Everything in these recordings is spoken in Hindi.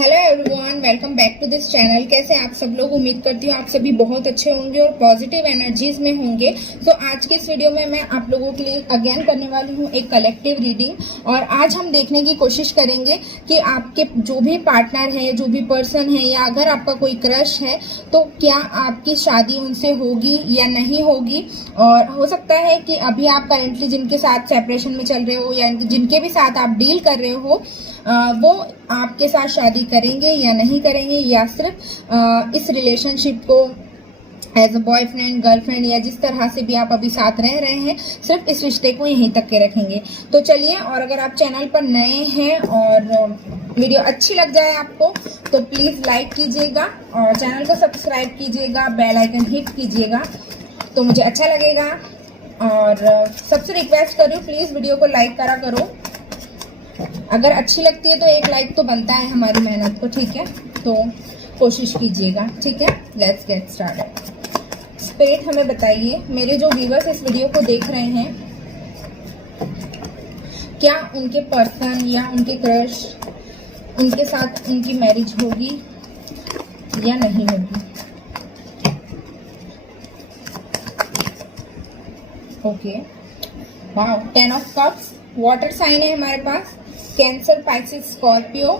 Hello everyone, welcome back to this channel. कैसे आप सब लोग? उम्मीद करती हूँ आप सभी बहुत अच्छे होंगे और पॉजिटिव एनर्जीज में होंगे। तो आज के इस वीडियो में मैं आप लोगों के लिए अगेन करने वाली हूँ एक कलेक्टिव रीडिंग। और आज हम देखने की कोशिश करेंगे कि आपके जो भी पार्टनर है, जो भी पर्सन है, या अगर आपका कोई क्रश है तो क्या आपकी शादी उनसे होगी या नहीं होगी। और हो सकता है कि अभी आप करेंटली जिनके साथ सेपरेशन में चल रहे हो या जिनके भी साथ आप डील कर रहे हो वो आपके साथ शादी करेंगे या नहीं करेंगे, या सिर्फ इस रिलेशनशिप को एज अ बॉयफ्रेंड, गर्लफ्रेंड या जिस तरह से भी आप अभी साथ रह रहे हैं, सिर्फ इस रिश्ते को यहीं तक के रखेंगे। तो चलिए, और अगर आप चैनल पर नए हैं और वीडियो अच्छी लग जाए आपको तो प्लीज़ लाइक कीजिएगा और चैनल को सब्सक्राइब कीजिएगा, बेल आइकन हिट कीजिएगा तो मुझे अच्छा लगेगा। और सबसे रिक्वेस्ट कर रही हूँ, प्लीज़ वीडियो को लाइक करा करो। अगर अच्छी लगती है तो एक लाइक तो बनता है हमारी मेहनत को, ठीक है? तो कोशिश कीजिएगा, ठीक है? Let's get started. स्पिरिट हमें बताइए, मेरे जो व्यूअर्स इस वीडियो को देख रहे हैं, क्या उनके पर्सन या उनके क्रश, उनके साथ उनकी मैरिज होगी या नहीं होगी? Okay, wow, 10 of cups, water sign है हमारे पास, Cancer, Pisces, Scorpio,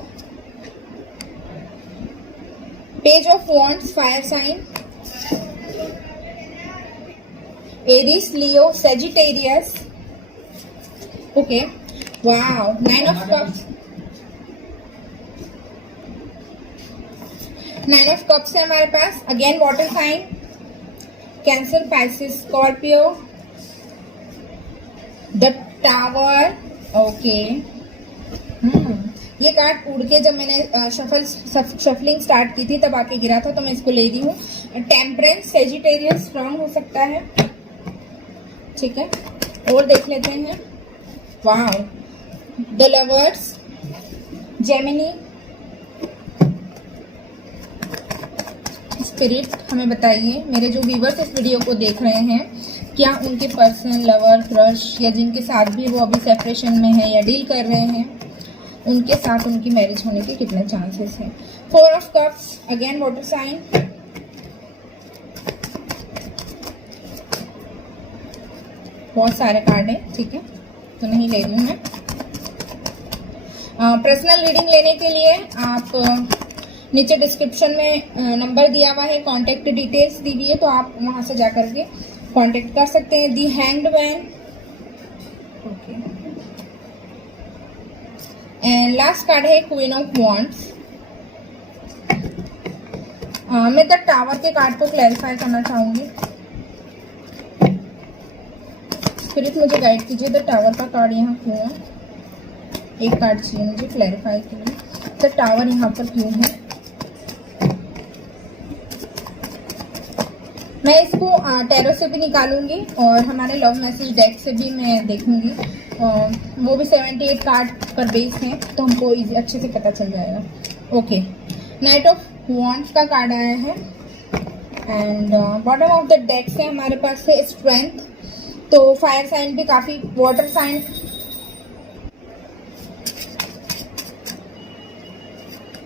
page of wands, fire sign, Aries, Leo, Sagittarius. Okay, wow, 9 of cups, 9 of cups है हमारे पास, again water sign, Cancer, Pisces, Scorpio, the tower. Okay, ये कार्ड उड़ के जब मैंने शफलिंग स्टार्ट की थी तब आके गिरा था, तो मैं इसको ले रही हूँ। टेम्परेंस, सेजिटेरियस स्ट्रांग हो सकता है, ठीक है? और देख लेते हैं। Wow, the lovers, Gemini. Spirit हमें बताइए, मेरे जो व्यूअर्स इस वीडियो को देख रहे हैं, क्या उनके पर्सन, लवर, क्रश या जिनके साथ भी वो अभी सेपरेशन में है या डील कर रहे हैं, उनके साथ उनकी मैरिज होने के कितने चांसेस हैं? 4 of cups, again water sign, बहुत सारे कार्ड हैं, ठीक है? तो नहीं ले रही हूँ मैं। पर्सनल रीडिंग लेने के लिए आप नीचे डिस्क्रिप्शन में नंबर दिया हुआ है, कॉन्टेक्ट डिटेल्स दी हुई है, तो आप वहां से जाकर के कॉन्टेक्ट कर सकते हैं। The hanged man, okay, and last card है क्वीन ऑफ वॉन्ड्स। मैं द टावर के कार्ड को क्लैरिफाई करना चाहूंगी। स्पिरिट मुझे गाइड कीजिए, द टावर का कार्ड यहाँ क्यों है? एक कार्ड चाहिए मुझे क्लैरिफाई के लिए, द टावर यहाँ पर क्यों है? मैं इसको टैरो से भी निकालूंगी और हमारे लव मैसेज डेक से भी मैं देखूंगी। वो भी 78 कार्ड पर बेस है, तो हमको अच्छे से पता चल जाएगा। ओके, नाइट ऑफ वॉन्ड्स का कार्ड आया है and bottom of the deck से हमारे पास है स्ट्रेंथ। तो फायर साइन भी काफी, वाटर साइन,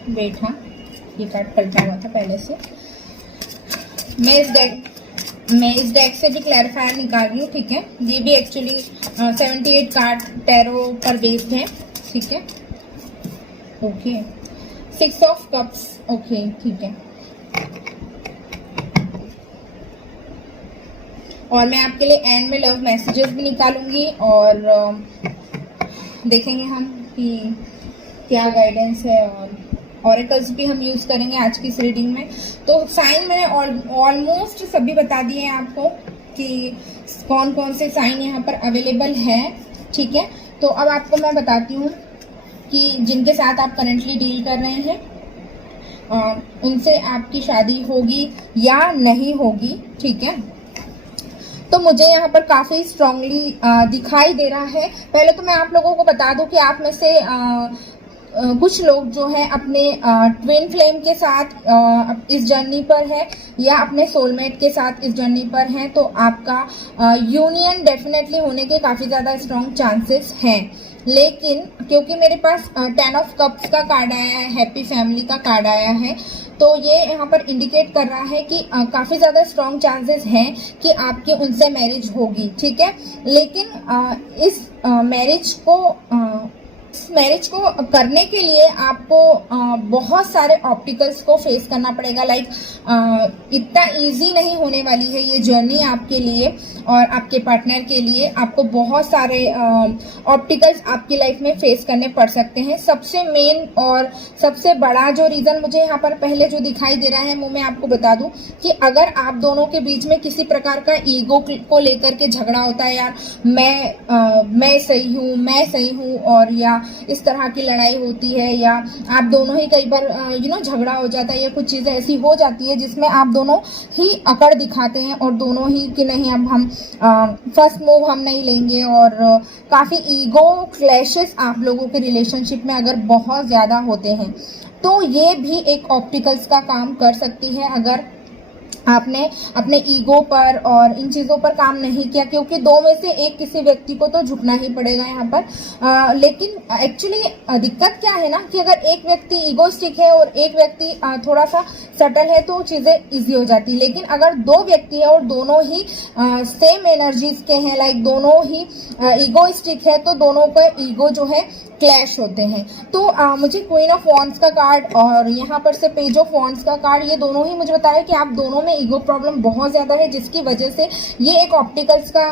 वेट, हाँ ये कार्ड पलटा हुआ था पहले से। मैं इस डेक से भी क्लैरिफायर निकाल रही हूँ, ठीक है? ये भी एक्चुअली 78 कार्ड टैरो पर बेस्ड है, ठीक है? ओके, 6 ऑफ कप्स, ओके, ठीक है। और मैं आपके लिए एंड में लव मैसेजेस भी निकालूंगी और देखेंगे हम कि क्या गाइडेंस है, और ऑरेकल्स भी हम यूज करेंगे आज की इस रीडिंग में। तो साइन मैंने ऑलमोस्ट सभी बता दिए हैं आपको कि कौन कौन से साइन यहाँ पर अवेलेबल है, ठीक है? तो अब आपको मैं बताती हूँ कि जिनके साथ आप करेंटली डील कर रहे हैं उनसे आपकी शादी होगी या नहीं होगी, ठीक है? तो मुझे यहाँ पर काफी स्ट्रांगली दिखाई दे रहा है। पहले तो मैं आप लोगों को बता दूं कि आप में से कुछ लोग जो है अपने ट्विन फ्लेम के साथ इस जर्नी पर है या अपने सोलमेट के साथ इस जर्नी पर हैं, तो आपका यूनियन डेफिनेटली होने के काफ़ी ज़्यादा स्ट्रॉन्ग चांसेस हैं। लेकिन क्योंकि मेरे पास 10 ऑफ कप्स का कार्ड आया है, हैप्पी फैमिली का कार्ड आया है, तो ये यहाँ पर इंडिकेट कर रहा है कि काफ़ी ज़्यादा स्ट्रॉन्ग चांसेस हैं कि आपकी उनसे मैरिज होगी, ठीक है। लेकिन इस मैरिज को करने के लिए आपको बहुत सारे ऑब्स्टिकल्स को फेस करना पड़ेगा। लाइक इतना इजी नहीं होने वाली है ये जर्नी आपके लिए और आपके पार्टनर के लिए। आपको बहुत सारे ऑब्स्टिकल्स आपकी लाइफ में फेस करने पड़ सकते हैं। सबसे मेन और सबसे बड़ा जो रीज़न मुझे यहाँ पर पहले जो दिखाई दे रहा है वो मैं आपको बता दूं कि अगर आप दोनों के बीच में किसी प्रकार का ईगो को लेकर के झगड़ा होता है, यार मैं सही हूँ और या इस तरह की लड़ाई होती है, या आप दोनों ही कई बार झगड़ा हो जाता है या कुछ चीज़ें ऐसी हो जाती है जिसमें आप दोनों ही अकड़ दिखाते हैं और दोनों ही कि नहीं अब हम फर्स्ट मूव हम नहीं लेंगे, और काफ़ी ईगो क्लैशेस आप लोगों के रिलेशनशिप में अगर बहुत ज़्यादा होते हैं तो ये भी एक ऑब्स्टिकल्स का काम कर सकती है अगर आपने अपने ईगो पर और इन चीज़ों पर काम नहीं किया, क्योंकि दो में से एक किसी व्यक्ति को तो झुकना ही पड़ेगा यहाँ पर। लेकिन एक्चुअली दिक्कत क्या है ना कि अगर एक व्यक्ति ईगोस्टिक है और एक व्यक्ति थोड़ा सा सटल है तो चीज़ें इजी हो जाती। लेकिन अगर दो व्यक्ति है और दोनों ही सेम एनर्जीज के हैं, लाइक दोनों ही ईगोस्टिक है, तो दोनों का ईगो जो है क्लैश होते हैं। तो मुझे क्वीन ऑफ वॉन्ड्स का कार्ड और यहाँ पर से पेज ऑफ वॉन्ड्स का कार्ड, ये दोनों ही मुझे बता रहे हैं कि आप दोनों में ईगो प्रॉब्लम बहुत ज़्यादा है, जिसकी वजह से ये एक ऑब्स्टिकल्स का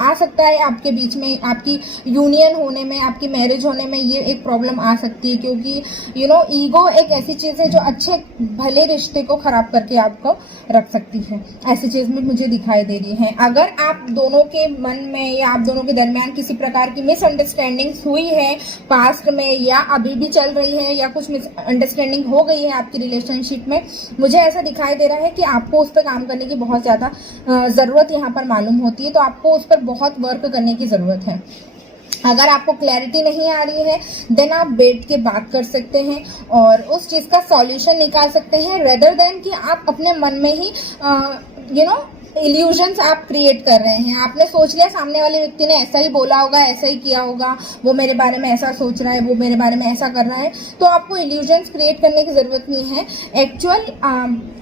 आ सकता है आपके बीच में, आपकी यूनियन होने में, आपकी मैरिज होने में ये एक प्रॉब्लम आ सकती है। क्योंकि ईगो एक ऐसी चीज़ है जो अच्छे भले रिश्ते को ख़राब करके आपको रख सकती है। ऐसी चीज़ में मुझे दिखाई दे रही है। अगर आप दोनों के मन में या आप दोनों के दरमियान किसी प्रकार की मिसअंडरस्टैंडिंग्स हुई है पास्ट में या अभी भी चल रही है या कुछ मिसअंडरस्टैंडिंग हो गई है आपकी रिलेशनशिप में, मुझे ऐसा दिखाई दे रहा है कि आपको उस पर काम करने की बहुत ज़्यादा ज़रूरत यहाँ पर मालूम होती है। तो आपको उस पर बहुत वर्क करने की ज़रूरत है। अगर आपको क्लैरिटी नहीं आ रही है देन आप बैठ के बात कर सकते हैं और उस चीज़ का सॉल्यूशन निकाल सकते हैं, रेदर देन कि आप अपने मन में ही इल्यूजन्स आप क्रिएट कर रहे हैं। आपने सोच लिया सामने वाले व्यक्ति ने ऐसा ही बोला होगा, ऐसा ही किया होगा, वो मेरे बारे में ऐसा सोच रहा है, वो मेरे बारे में ऐसा कर रहा है, तो आपको इल्यूजन्स क्रिएट करने की ज़रूरत नहीं है। एक्चुअल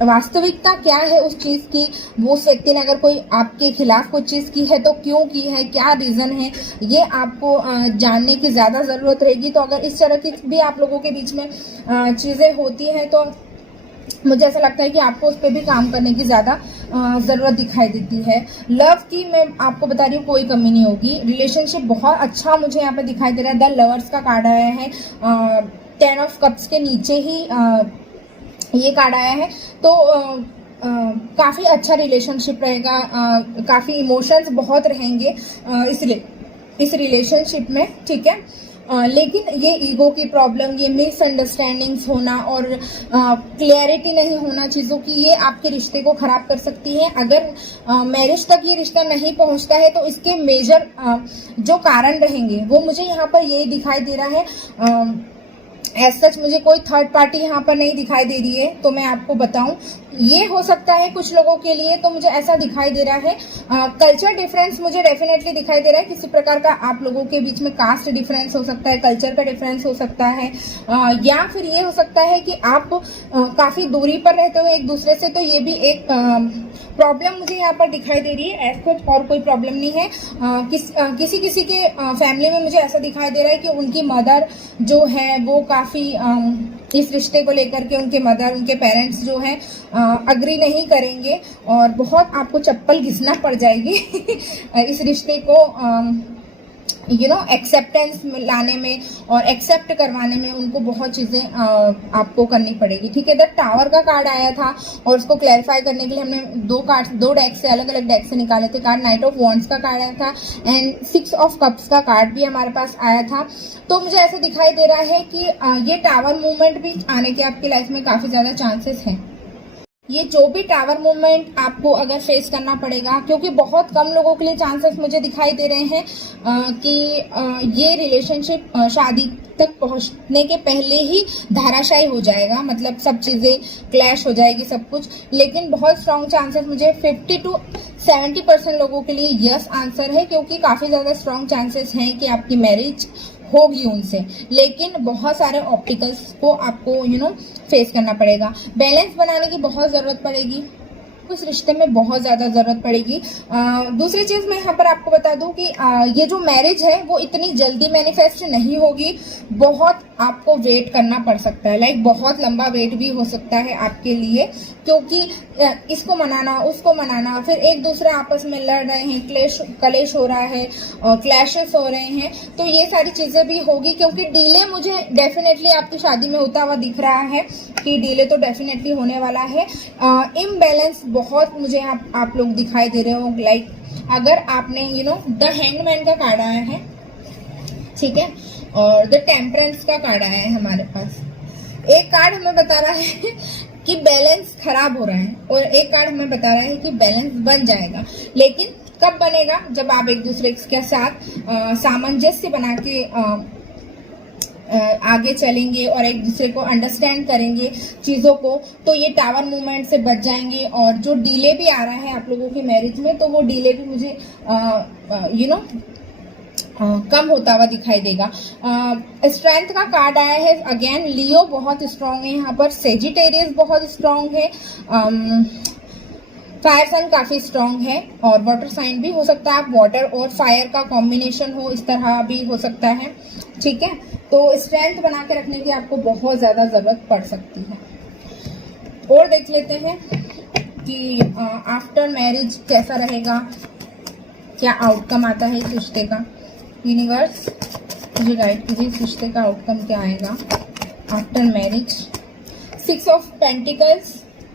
वास्तविकता क्या है उस चीज़ की, वो उस व्यक्ति ने अगर कोई आपके खिलाफ कुछ चीज़ की है तो क्यों की है, क्या रीज़न है, ये आपको जानने की ज़्यादा ज़रूरत रहेगी। तो अगर इस तरह की भी आप लोगों के बीच में चीज़ें होती हैं तो मुझे ऐसा लगता है कि आपको उस पर भी काम करने की ज़्यादा ज़रूरत दिखाई देती है। लव की मैं आपको बता रही हूँ कोई कमी नहीं होगी। रिलेशनशिप बहुत अच्छा मुझे यहाँ पे दिखाई दे रहा है। द लवर्स का कार्ड आया है, 10 ऑफ कप्स के नीचे ही ये कार्ड आया है। तो काफ़ी अच्छा रिलेशनशिप रहेगा, काफ़ी इमोशंस बहुत रहेंगे इस रिलेशनशिप में, ठीक है। लेकिन ये ईगो की प्रॉब्लम, ये मिसअंडरस्टैंडिंग्स होना और क्लैरिटी नहीं होना चीज़ों की, ये आपके रिश्ते को ख़राब कर सकती है। अगर मैरिज तक ये रिश्ता नहीं पहुंचता है तो इसके मेजर जो कारण रहेंगे वो मुझे यहाँ पर यही दिखाई दे रहा है। एज सच मुझे कोई थर्ड पार्टी यहाँ पर नहीं दिखाई दे रही है। तो मैं आपको बताऊं, ये हो सकता है कुछ लोगों के लिए, तो मुझे ऐसा दिखाई दे रहा है कल्चर डिफरेंस मुझे डेफिनेटली दिखाई दे रहा है। किसी प्रकार का आप लोगों के बीच में कास्ट डिफरेंस हो सकता है, कल्चर का डिफरेंस हो सकता है, या फिर ये हो सकता है कि आप काफ़ी दूरी पर रहते हो एक दूसरे से, तो ये भी एक प्रॉब्लम मुझे यहाँ पर दिखाई दे रही है। ऐसा कुछ और कोई प्रॉब्लम नहीं है। किसी के फैमिली में मुझे ऐसा दिखाई दे रहा है कि उनकी मदर जो है वो काफ़ी इस रिश्ते को लेकर के उनके मदर, उनके पेरेंट्स जो हैं अग्री नहीं करेंगे और बहुत आपको चप्पल घिसना पड़ जाएगी इस रिश्ते को एक्सेप्टेंस लाने में और एक्सेप्ट करवाने में उनको बहुत चीज़ें आपको करनी पड़ेगी, ठीक है। द टावर का कार्ड आया था और उसको क्लैरिफाई करने के लिए हमने दो डेक से, अलग अलग डेक से निकाले थे कार्ड। नाइट ऑफ वॉन्ड्स का कार्ड आया था एंड 6 ऑफ कप्स का कार्ड भी हमारे पास आया था। तो मुझे ऐसा दिखाई दे रहा है कि ये टावर मूवमेंट भी आने के आपकी लाइफ में काफ़ी ज़्यादा चांसेस हैं। ये जो भी टावर मूवमेंट आपको अगर फेस करना पड़ेगा, क्योंकि बहुत कम लोगों के लिए चांसेस मुझे दिखाई दे रहे हैं कि ये रिलेशनशिप शादी तक पहुंचने के पहले ही धाराशायी हो जाएगा, मतलब सब चीज़ें क्लैश हो जाएगी सब कुछ। लेकिन बहुत स्ट्रॉन्ग चांसेस मुझे 50 to 70% लोगों के लिए यस आंसर है, क्योंकि काफ़ी ज़्यादा स्ट्रॉन्ग चांसेस हैं कि आपकी मैरिज होगी उनसे। लेकिन बहुत सारे ऑब्स्टिकल्स को आपको फेस करना पड़ेगा। बैलेंस बनाने की बहुत ज़रूरत पड़ेगी, उस रिश्ते में बहुत ज़्यादा ज़रूरत पड़ेगी। दूसरी चीज़ मैं यहाँ पर आपको बता दूँ कि ये जो मैरिज है वो इतनी जल्दी मैनिफेस्ट नहीं होगी, बहुत आपको वेट करना पड़ सकता है। लाइक बहुत लंबा वेट भी हो सकता है आपके लिए, क्योंकि इसको मनाना उसको मनाना, फिर एक दूसरे आपस में लड़ रहे हैं, कलेश हो रहा है और क्लैशेस हो रहे हैं, तो ये सारी चीज़ें भी होगी। क्योंकि डिले मुझे डेफिनेटली आपकी शादी में होता हुआ दिख रहा है कि डिले तो डेफिनेटली होने वाला है। इम्बैलेंस बहुत मुझे आप लोग दिखाई दे रहे हो। लाइक अगर आपने द हैंगमैन का कार्ड आया है, ठीक है, और द टेम्परेंस का कार्ड आया है हमारे पास। एक कार्ड हमें बता रहा है कि बैलेंस खराब हो रहा है, और एक कार्ड हमें बता रहा है कि बैलेंस बन जाएगा। लेकिन कब बनेगा? जब आप एक दूसरे के साथ सामंजस्य बना के आगे चलेंगे और एक दूसरे को अंडरस्टैंड करेंगे चीज़ों को, तो ये टावर मूवमेंट से बच जाएंगे। और जो डिले भी आ रहा है आप लोगों की मैरिज में, तो वो डिले भी मुझे कम होता हुआ दिखाई देगा। स्ट्रेंथ का कार्ड आया है अगेन। लियो बहुत स्ट्रांग है यहाँ पर, सेजिटेरियस बहुत स्ट्रांग है, फायर साइन काफ़ी स्ट्रांग है, और वाटर साइन भी हो सकता है। आप वाटर और फायर का कॉम्बिनेशन हो, इस तरह भी हो सकता है, ठीक है। तो स्ट्रेंथ बना के रखने की आपको बहुत ज़्यादा ज़रूरत पड़ सकती है। और देख लेते हैं कि आफ्टर मैरिज कैसा रहेगा, क्या आउटकम आता है इस रिश्ते का। यूनिवर्स मुझे गाइड कीजिए, इस रिश्ते का आउटकम क्या आएगा after marriage. 6 of pentacles,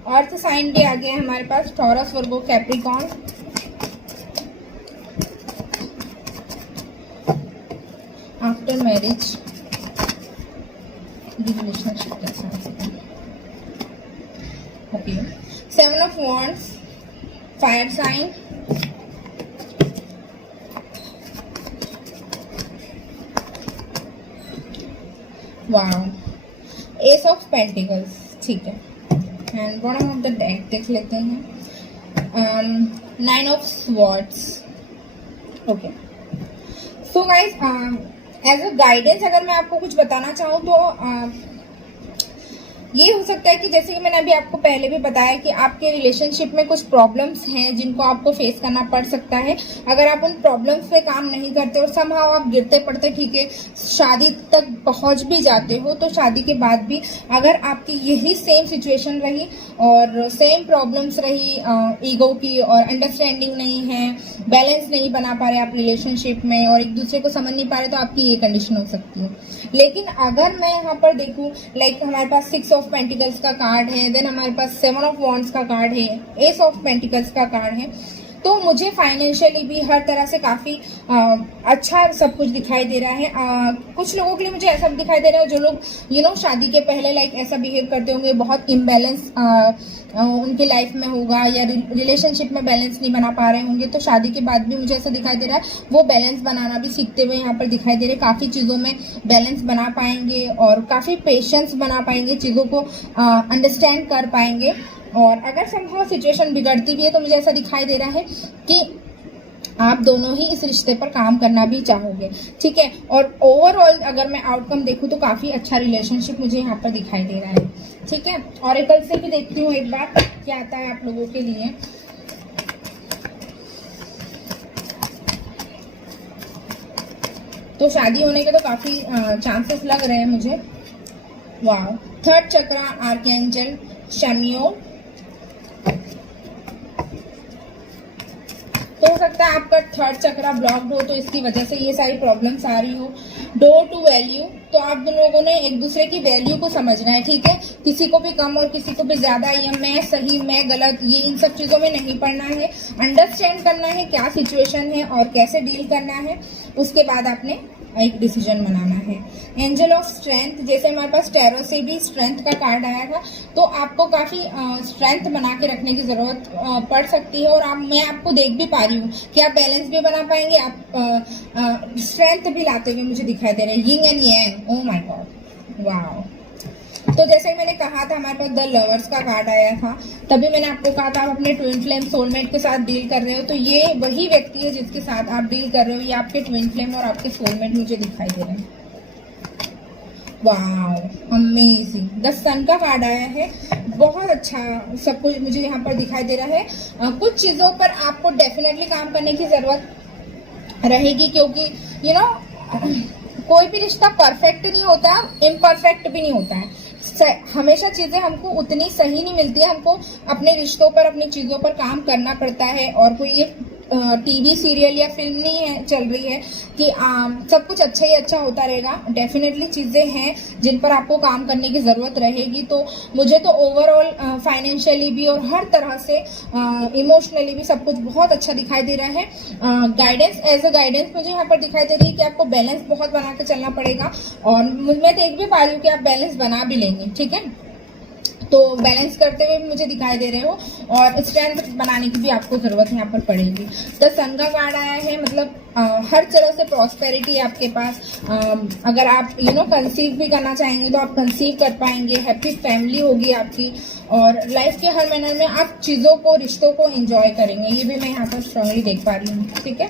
earth sign भी आ गया है हमारे पास, Taurus, Virgo, Capricorn. After marriage relationship कैसा है। Okay, 7 of wands, fire sign, wow, ace of pentacles, ठीक है। And bottom of the deck देख लेते हैं, 9 of swords. Okay, so guys as a guidance अगर मैं आपको कुछ बताना चाहूँ तो ये हो सकता है कि जैसे कि मैंने अभी आपको पहले भी बताया कि आपके रिलेशनशिप में कुछ प्रॉब्लम्स हैं जिनको आपको फेस करना पड़ सकता है। अगर आप उन प्रॉब्लम्स पे काम नहीं करते और समहाउ आप गिरते पड़ते, ठीक है, शादी तक पहुंच भी जाते हो, तो शादी के बाद भी अगर आपकी यही सेम सिचुएशन रही और सेम प्रॉब्लम्स रही, ईगो की और अंडरस्टैंडिंग नहीं है, बैलेंस नहीं बना पा रहे आप रिलेशनशिप में और एक दूसरे को समझ नहीं पा रहे, तो आपकी ये कंडीशन हो सकती है। लेकिन अगर मैं यहाँ पर देखूँ, लाइक हमारे पास 6 ऑफ पेंटिकल्स का कार्ड है, देन हमारे पास 7 ऑफ वॉन्ड्स का कार्ड है, एस ऑफ पेंटिकल्स का कार्ड है, तो मुझे फाइनेंशियली भी हर तरह से काफ़ी अच्छा सब कुछ दिखाई दे रहा है। कुछ लोगों के लिए मुझे ऐसा दिखाई दे रहा है जो लोग शादी के पहले लाइक ऐसा बिहेव करते होंगे, बहुत इम्बैलेंस उनकी लाइफ में होगा या रिलेशनशिप में बैलेंस नहीं बना पा रहे होंगे, तो शादी के बाद भी मुझे ऐसा दिखाई दे रहा है वो बैलेंस बनाना भी सीखते हुए यहाँ पर दिखाई दे रहे, काफ़ी चीज़ों में बैलेंस बना पाएंगे और काफ़ी पेशेंस बना पाएंगे, चीज़ों को अंडरस्टैंड कर पाएंगे। और अगर संभव सिचुएशन बिगड़ती भी है तो मुझे ऐसा दिखाई दे रहा है कि आप दोनों ही इस रिश्ते पर काम करना भी चाहोगे, ठीक है। और ओवरऑल अगर मैं आउटकम देखूं तो काफ़ी अच्छा रिलेशनशिप मुझे यहाँ पर दिखाई दे रहा है, ठीक है। ऑरेकल से भी देखती हूँ एक बार क्या आता है आप लोगों के लिए। तो शादी होने के तो काफ़ी चांसेस लग रहे हैं मुझे। वाह, 3rd चक्रा, आर्कएंजल शमियोल। तो हो सकता है आपका 3rd चक्रा ब्लॉक्ड हो, तो इसकी वजह से ये सारी प्रॉब्लम्स आ रही हो। डोर टू वैल्यू, तो आप दोनों लोगों ने एक दूसरे की वैल्यू को समझना है, ठीक है। किसी को भी कम और किसी को भी ज़्यादा, या मैं सही मैं गलत, ये इन सब चीज़ों में नहीं पड़ना है। अंडरस्टैंड करना है क्या सिचुएशन है और कैसे डील करना है, उसके बाद आपने एक डिसीजन बनाना है। एंजल ऑफ स्ट्रेंथ, जैसे हमारे पास टैरो से भी स्ट्रेंथ का कार्ड आया था, तो आपको काफ़ी स्ट्रेंथ बना के रखने की ज़रूरत पड़ सकती है। और मैं आपको देख भी पा रही हूँ कि आप बैलेंस भी बना पाएंगे, आप स्ट्रेंथ भी लाते हुए मुझे दिखाई दे रहे हैं। Yin and yang, oh my God, wow. तो जैसे ही मैंने कहा था, हमारे पास द लवर्स का कार्ड आया था, तभी मैंने आपको कहा था आप अपने ट्विन फ्लेम सोलमेट के साथ डील कर रहे हो। तो ये वही व्यक्ति है जिसके साथ आप डील कर रहे हो, ये आपके ट्विन फ्लेम और आपके सोलमेट मुझे दिखाई दे रहे हैं। Wow, amazing. द सन का कार्ड आया है, बहुत अच्छा सब कुछ मुझे यहाँ पर दिखाई दे रहा है। कुछ चीज़ों पर आपको डेफिनेटली काम करने की ज़रूरत रहेगी, क्योंकि यू नो कोई भी रिश्ता परफेक्ट नहीं होता, इम्परफेक्ट भी नहीं होता है। हमेशा चीज़ें हमको उतनी सही नहीं मिलती है, हमको अपने रिश्तों पर, अपनी चीज़ों पर काम करना पड़ता है। और कोई ये टीवी सीरियल या फिल्म नहीं है चल रही है कि सब कुछ अच्छा ही अच्छा होता रहेगा। डेफिनेटली चीज़ें हैं जिन पर आपको काम करने की ज़रूरत रहेगी। तो मुझे तो ओवरऑल फाइनेंशियली भी और हर तरह से इमोशनली भी सब कुछ बहुत अच्छा दिखाई दे रहा है। गाइडेंस, एज अ गाइडेंस मुझे यहाँ पर दिखाई दे रही है कि आपको बैलेंस बहुत बना के चलना पड़ेगा। और मैं देख भी पा रही हूँ कि आप बैलेंस बना भी लेंगे, ठीक है। तो बैलेंस करते हुए मुझे दिखाई दे रहे हो, और स्ट्रेंथ बनाने की भी आपको ज़रूरत यहाँ पर पड़ेगी। द सन का कार्ड आया है, मतलब हर तरह से प्रॉस्पेरिटी है आपके पास। अगर आप कंसीव भी करना चाहेंगे तो आप कंसीव कर पाएंगे, हैप्पी फैमिली होगी आपकी, और लाइफ के हर मैनर में आप चीज़ों को, रिश्तों को एंजॉय करेंगे। ये भी मैं यहाँ पर स्ट्रांगली देख पा रही हूँ, ठीक है।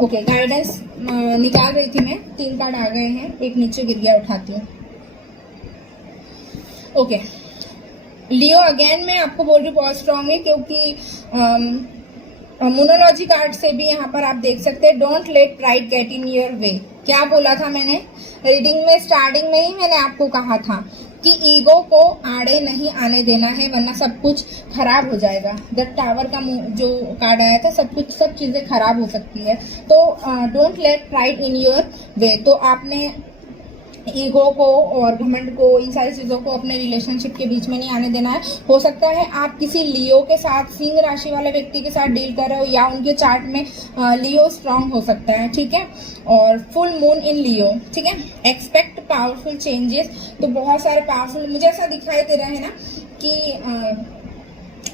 ओके, गाइडेंस निकाल रही थी मैं, 3 कार्ड आ गए हैं, एक नीचे गिर गया, उठाती हूँ। ओके, लियो अगेन मैं आपको बोल रही हूँ बहुत स्ट्रांग है, क्योंकि मोनोलॉजी कार्ड से भी यहाँ पर आप देख सकते हैं, don't let pride get in your way. क्या बोला था मैंने रीडिंग में, स्टार्टिंग में ही मैंने आपको कहा था कि ईगो को आड़े नहीं आने देना है, वरना सब कुछ खराब हो जाएगा। द टावर का जो कार्ड आया था, सब चीज़ें खराब हो सकती है। तो don't let pride in your way. तो आपने ईगो को और घमंड को, इन सारी चीज़ों को अपने रिलेशनशिप के बीच में नहीं आने देना है। हो सकता है आप किसी लियो के साथ, सिंह राशि वाले व्यक्ति के साथ डील कर रहे हो, या उनके चार्ट में लियो स्ट्रांग हो सकता है, ठीक है। और फुल मून इन लियो, ठीक है। एक्सपेक्ट पावरफुल चेंजेस, तो बहुत सारे पावरफुल मुझे ऐसा दिखाई दे रहा है ना कि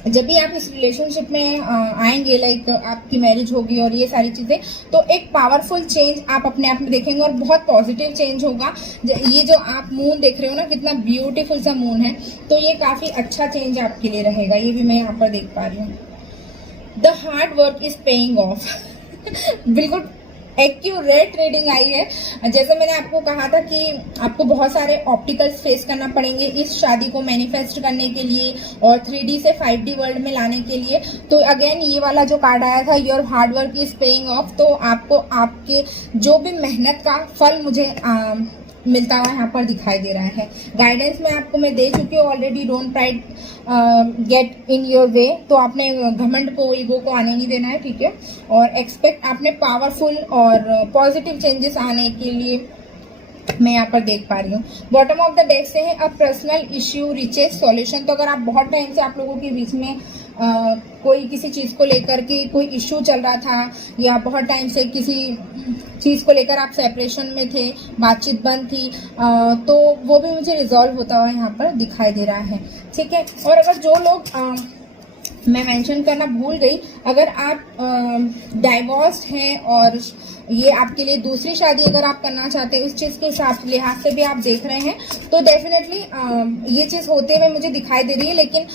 जब भी आप इस रिलेशनशिप में आएंगे, लाइक आपकी मैरिज होगी और ये सारी चीज़ें, तो एक पावरफुल चेंज आप अपने आप में देखेंगे, और बहुत पॉजिटिव चेंज होगा। ये जो आप मून देख रहे हो ना, कितना ब्यूटीफुल सा मून है, तो ये काफ़ी अच्छा चेंज आपके लिए रहेगा। ये भी मैं यहाँ पर देख पा रही हूँ। The hard work is paying of. बिल्कुल एक्यूरेट रीडिंग आई है। जैसे मैंने आपको कहा था कि आपको बहुत सारे ऑप्टिकल्स फेस करना पड़ेंगे इस शादी को मैनिफेस्ट करने के लिए और 3D से 5D वर्ल्ड में लाने के लिए। तो अगेन ये वाला जो कार्ड आया था, your hard work is paying of, तो आपको आपके जो भी मेहनत का फल मुझे मिलता हुआ यहाँ पर दिखाई दे रहा है। गाइडेंस मैं दे चुकी हूँ already. Don't pride get in your way, तो आपने घमंड को, ईगो को आने नहीं देना है, ठीक है। और एक्सपेक्ट, आपने पावरफुल और पॉजिटिव चेंजेस आने के लिए मैं यहाँ पर देख पा रही हूँ। बॉटम ऑफ द डेक से है a personal issue riches solution. तो अगर आप बहुत टाइम से आप लोगों के बीच में कोई किसी चीज़ को लेकर के कोई इश्यू चल रहा था, या बहुत टाइम से किसी चीज़ को लेकर आप सेपरेशन में थे, बातचीत बंद थी, तो वो भी मुझे रिजॉल्व होता हुआ यहाँ पर दिखाई दे रहा है, ठीक है। और अगर जो लोग मैं मेंशन करना भूल गई, अगर आप डाइवोर्स्ड हैं और ये आपके लिए दूसरी शादी अगर आप करना चाहते हैं, उस चीज़ के लिहाज से भी आप देख रहे हैं, तो डेफिनेटली ये चीज़ होते हुए मुझे दिखाई दे रही है। लेकिन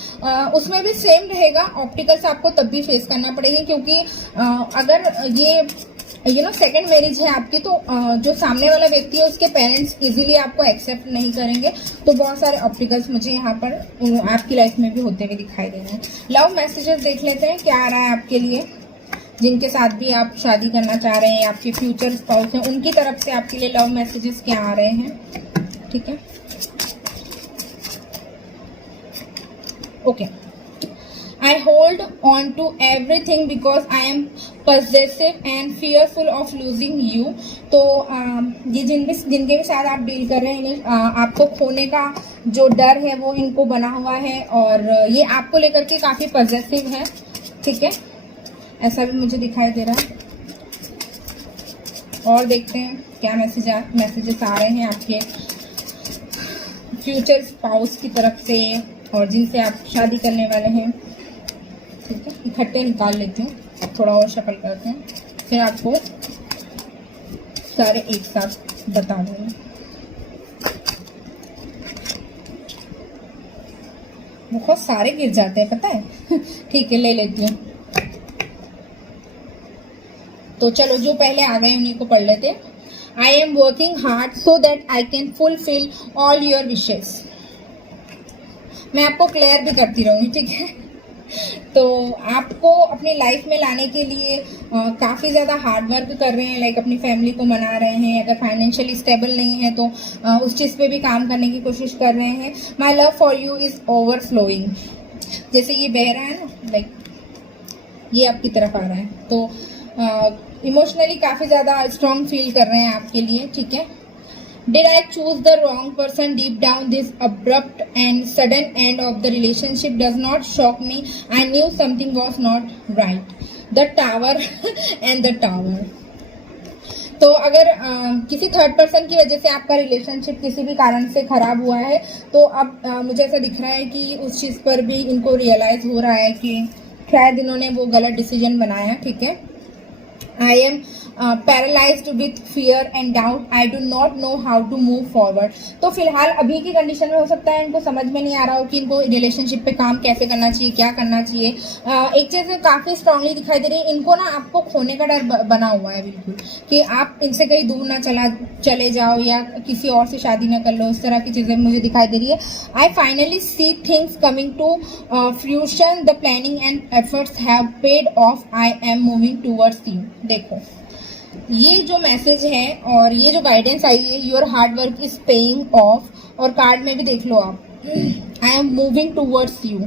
उसमें भी सेम रहेगा, ऑप्टिकल्स आपको तब भी फेस करना पड़ेगी, क्योंकि अगर ये सेकंड मैरिज है आपकी, तो जो सामने वाला व्यक्ति है उसके पेरेंट्स इजीली आपको एक्सेप्ट नहीं करेंगे। तो बहुत सारे ऑप्टिकल्स मुझे यहाँ पर आपकी लाइफ में भी होते हुए दिखाई दे रहे हैं। लव मैसेजेस देख लेते हैं क्या आ रहा है आपके लिए, जिनके साथ भी आप शादी करना चाह रहे हैं, आपके फ्यूचर स्पाउस हैं, उनकी तरफ से आपके लिए लव मैसेजेस क्या आ रहे हैं, ठीक है। Okay, I hold on to everything because I am possessive and fearful of losing you। तो ये जिनके भी साथ आप डील कर रहे हैं, इन्हें आपको खोने का जो डर है वो इनको बना हुआ है, और ये आपको लेकर के काफ़ी पॉजेसिव है, ठीक है। ऐसा भी मुझे दिखाई दे रहा है। और देखते हैं क्या मैसेजेस आ रहे हैं आपके फ्यूचर स्पाउस की तरफ से और जिनसे आप शादी करने वाले हैं। ठीक है, इकट्ठे निकाल लेती हूँ, थोड़ा और शफल करते हैं, फिर आपको सारे एक साथ बता दूँगी। बहुत सारे गिर जाते हैं, पता है। ठीक है, ले लेती हूँ। तो चलो, जो पहले आ गए उन्हीं को पढ़ लेते हैं। I am working hard so that I can fulfill all your wishes। मैं आपको क्लियर भी करती रहूँगी, ठीक है। तो आपको अपनी लाइफ में लाने के लिए काफ़ी ज़्यादा हार्ड वर्क कर रहे हैं, लाइक अपनी फैमिली को मना रहे हैं। अगर फाइनेंशियली स्टेबल नहीं है तो उस चीज़ पे भी काम करने की कोशिश कर रहे हैं। My love for you is overflowing. जैसे ये बह रहा है ना, लाइक ये आपकी तरफ आ रहा है, तो इमोशनली काफ़ी ज़्यादा स्ट्रॉन्ग फील कर रहे हैं आपके लिए, ठीक है। Did I choose the wrong person deep down? This abrupt and sudden end of the relationship does not shock me. I knew something was not right. The Tower and the Tower. तो अगर किसी थर्ड पर्सन की वजह से आपका रिलेशनशिप किसी भी कारण से खराब हुआ है, तो अब मुझे ऐसा दिख रहा है कि उस चीज़ पर भी इनको रियलाइज़ हो रहा है कि शायद इन्होंने वो गलत डिसीजन बनाया, ठीक है। I am paralyzed with fear and doubt. I do not know how to move forward. तो फिलहाल अभी की कंडीशन में हो सकता है इनको समझ में नहीं आ रहा हो कि इनको रिलेशनशिप पे काम कैसे करना चाहिए, क्या करना चाहिए। एक चीज़ काफ़ी स्ट्रांगली दिखाई दे रही है, इनको ना आपको खोने का डर बना हुआ है बिल्कुल, कि आप इनसे कहीं दूर ना चले जाओ या किसी और से शादी ना कर लो। इस तरह की चीज़ें मुझे दिखाई दे रही है। I finally see things coming to fusion. The planning and efforts have paid off. I am moving towards you. देखो, ये जो मैसेज है और ये जो गाइडेंस आई है, your hard work is paying off, और कार्ड में भी देख लो आप, I am moving towards you,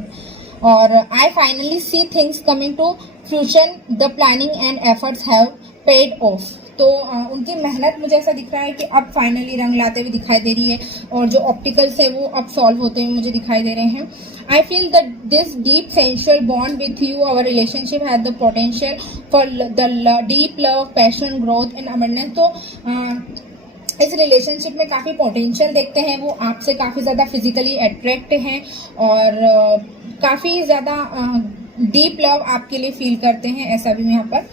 और I finally see things coming to fusion. The planning and efforts have paid off. तो उनकी मेहनत मुझे ऐसा दिख रहा है कि अब फाइनली रंग लाते हुए दिखाई दे रही है, और जो ऑप्टिकल्स है वो अब सॉल्व होते हुए मुझे दिखाई दे रहे हैं। I feel that this deep sensual bond with you, our relationship has the potential for the deep love, passion, growth and abundance। तो इस रिलेशनशिप में काफ़ी पोटेंशियल देखते हैं वो, आपसे काफ़ी ज़्यादा फिजिकली अट्रैक्ट हैं और काफ़ी ज़्यादा डीप लव आपके लिए फील करते हैं, ऐसा भी मैं यहाँ पर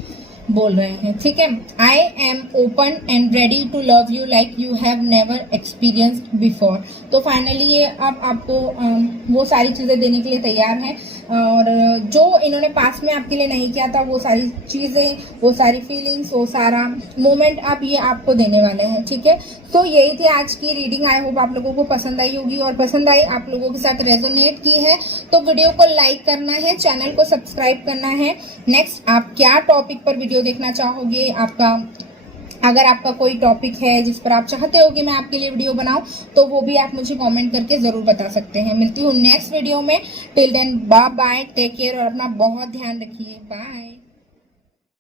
बोल रहे हैं, ठीक है। I am open and ready to love you like you have never experienced before. तो फाइनली ये अब आपको वो सारी चीज़ें देने के लिए तैयार हैं, और जो इन्होंने पास में आपके लिए नहीं किया था, वो सारी चीज़ें, वो सारी फीलिंग्स, वो सारा मोमेंट अब ये आपको देने वाले हैं, ठीक है। तो यही थी आज की रीडिंग। आई होप आप लोगों को पसंद आई होगी, और पसंद आई, आप लोगों के साथ रेजोनेट की है तो वीडियो को लाइक करना है, चैनल को सब्सक्राइब करना है। नेक्स्ट आप क्या टॉपिक पर वीडियो देखना चाहोगे, अगर आपका कोई टॉपिक है जिस पर आप चाहते हो कि मैं आपके लिए वीडियो बनाऊं, तो वो भी आप मुझे कमेंट करके ज़रूर बता सकते हैं। मिलती हूँ नेक्स्ट वीडियो में। Till then bye bye, take care और अपना बहुत ध्यान रखिए। बाय।